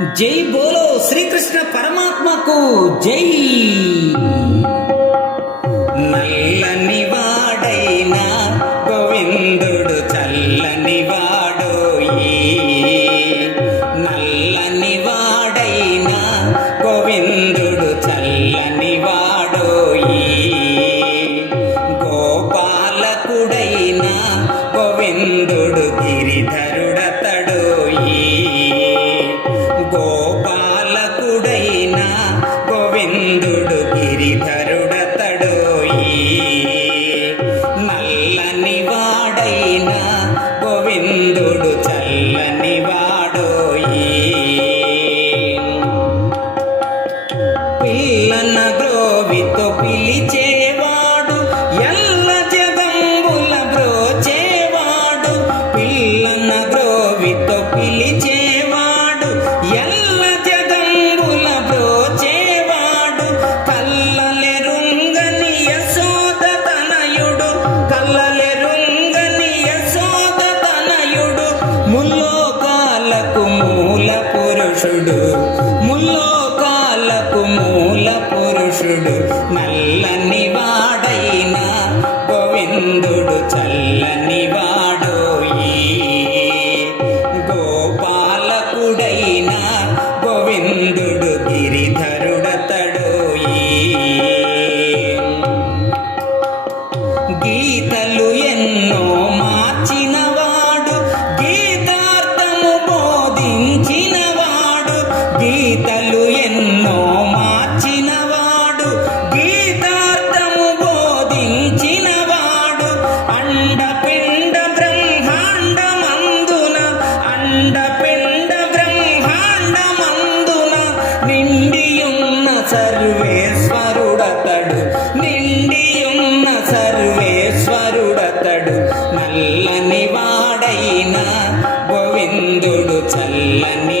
జై బోలో శ్రీకృష్ణ పరమాత్మకు జై. నల్లని వాడైనా గోవిందుడు చల్లని వాడు ముల్లోకాలకు మూల పురుషుడు నల్లని వాడైన గోవిందుడు చల్లని వాడోయి. గోపాలకుడైన గోవిందుడు గిరిధరుడతడోయి. గీతలు ఎన్నో చల్లని